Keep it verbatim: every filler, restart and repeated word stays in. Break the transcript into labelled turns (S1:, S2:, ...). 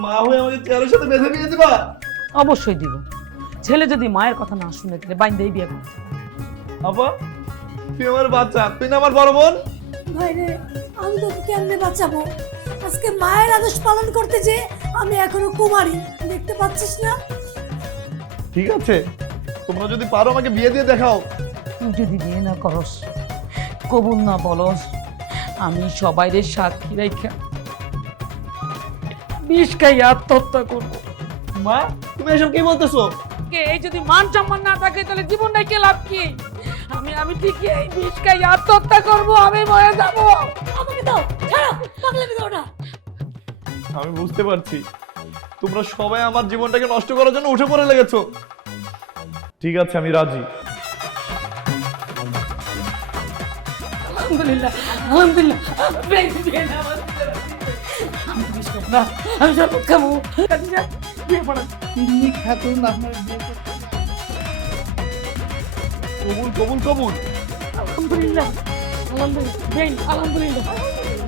S1: মা হয়ে আমাকে চেয়ারের সাথে বেঁধে দিয়ে দিবা?
S2: অবশ্যই দিব। ছেলে যদি মায়ের কথা না শুনে তাহলে বাইন্দেই বিয়ে করতে।
S1: আপা তুই আমার বাচ্চা, তুই না আমার বড় বোন।
S3: ভাইরে, আমি তোকে কেমনে বাঁচাবো? আজকে মায়ের আদেশ পালন করতে যে আমি এখনো কুমারী, দেখতে পাচ্ছিস না?
S1: ঠিক আছে, তোমরা যদি পারো আমাকে বিয়ে দিয়ে দেখাও।
S2: তুই যদি বিয়ে না করস, কবুল না বলস, আমি সবাইরে সাক্ষী রাইখা বিষ খাই আত্মহত্যা করবো।
S1: মা তুমি এসব কি বলতেছো?
S2: কে এই যদি মান সম্মান না থাকে তাহলে জীবনটাই কে লাভ কি? আমি আমি ঠিকই এই বিষ খাই আত্মহত্যা করবো, আমি মরে যাবো।
S3: আমাকে দাও, ছাড়ো, পাগলামি দাও না।
S1: আমি বুঝতে পারছি তোমরা সবাই আমার জীবনটাকে নষ্ট করার জন্য উঠে পড়ে লেগেছো। ঠিক আছে, আমি রাজি।
S2: আলহামদুলিল্লাহ, আলহামদুলিল্লাহ, বেঁচে গিয়ে না আমার। আমি বিষ খাবো না, আমি শরবত খাবো। খাদিজা, বিয়ে পড়া।
S1: তিনি খাতুন আমার কবুল কবুল কবুল।
S2: আলহামদুলিল্লাহ, আলহামদুলিল্লাহ, বেন, আলহামদুলিল্লাহ।